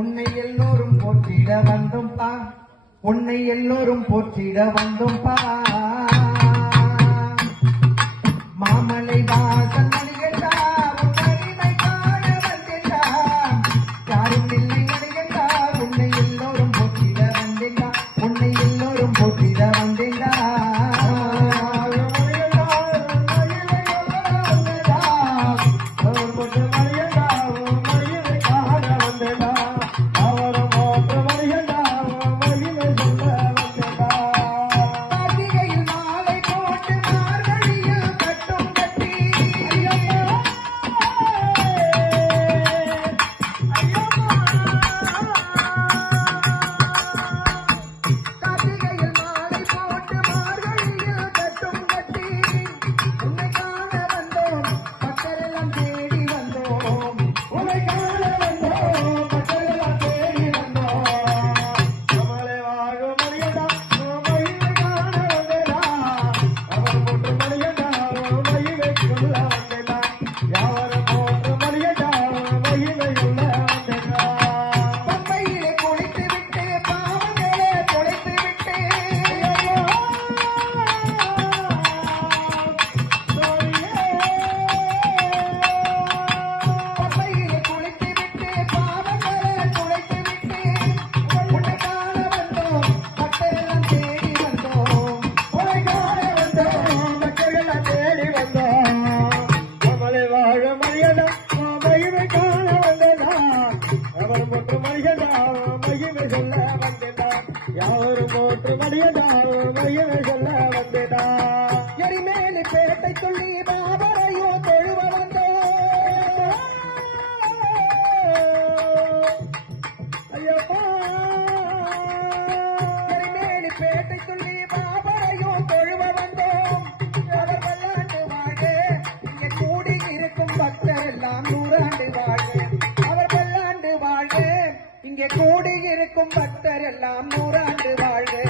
உன்னை எல்லோரும் போற்றிட வந்தோம் பா, உன்னை எல்லோரும் போற்றிட வந்தோம் பா. மாமலை வாசல் மணிகண்டா உன்னை காண வந்தேண்டா, யாரும் இல்லை மணிகண்டா உன்னை எல்லோரும் போற்றிட வந்தேண்டா, உன்னை எல்லோரும் போற்றிட வந்தேண்டா. எரிமேலி பேட்டை சொல்லி பாபரையோ தொழுவ வந்தோ, ஐயப்பா எரிமேலி பேட்டை சொல்லி பாபரையோ தொழுவ வந்தோம். அவர் பல்லாண்டு வாழ்க, இங்கே கூடி இருக்கும் பக்தர் எல்லாம் நூறாண்டு வாழ்க. அவர் பல்லாண்டு வாழ்க, இங்கே கூடி இருக்கும் பக்தர் எல்லாம் நூறாண்டு வாழ்க.